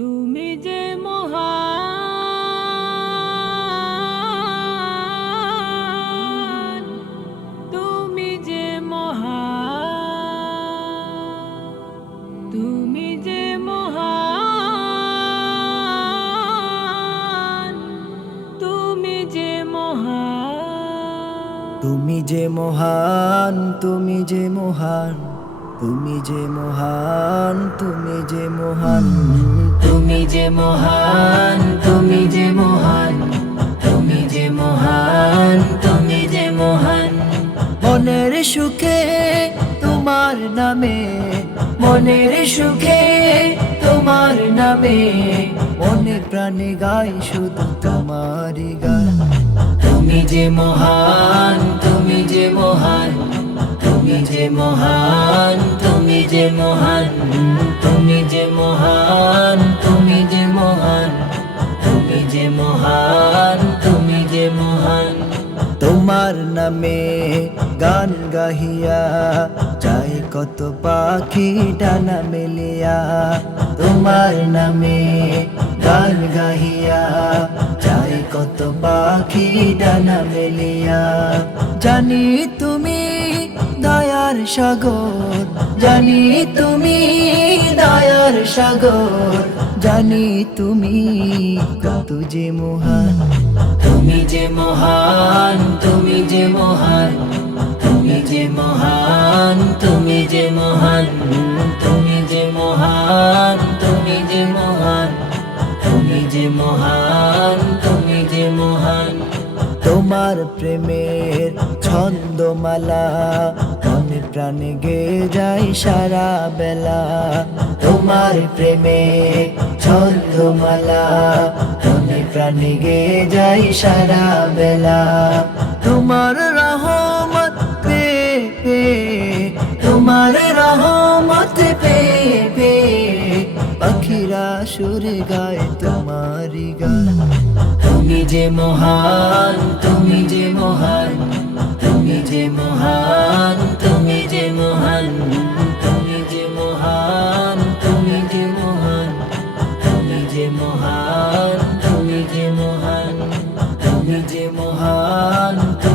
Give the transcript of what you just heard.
তুমি যে মহান, তুমি যে মহান, তুমি যে মহান, তুমি যে মহান। তুমি যে মহান, তুমি যে মহান। তুমি যে মহান তুমি যে মহান। তুমি যে মহান তুমি যে মহান। তুমি যে মহান তুমি যে মহান। মনের সুখে তোমার নামে মনের সুখে তোমার নামে। মনে প্রাণে গাই শুধু তোমারই গান। তুমি যে মহান তুমি যে মহান। তুমি যে মহান, তুমি যে মহান, তুমি যে মহান, তুমি যে মহান, তুমি যে মহান, তুমি যে মহান। তোমার নামে গান গাহিয়া চাই কত পাখি ডানা মেলিয়া। তোমার নামে গান গাহিয়া চাই কত পাখি ডানা মেলিয়া। জানি তুমি দয়ার সাগর, জানি তুমি দয়ার সাগর, জানি তুমি কত যে মহান। তুমি যে মহান, তুমি যে মহান, তুমি যে মহান, তুমি যে মহান, তুমি যে মহান, তুমি যে মহান, তুমি যে মহান, তুমি যে মহান। তোমার প্রেমের ছন্দমালা, মনে প্রাণে গে যাই সারা বেলা। তোমার প্রেমে ছন্দমালা, মনে প্রাণে গে যাই সারা বেলা। তোমার রহমত পে পে, তোমার রহমত পে পে। পাখিরা সুরে গায় তোমারি গান। তুমি যে মহান, তুমি যে মহান, তুমি যে মহান, তুমি যে মহান, তুমি যে মহান, তুমি যে মহান, তুমি যে মহান, তুমি যে মহান, তুমি যে মহান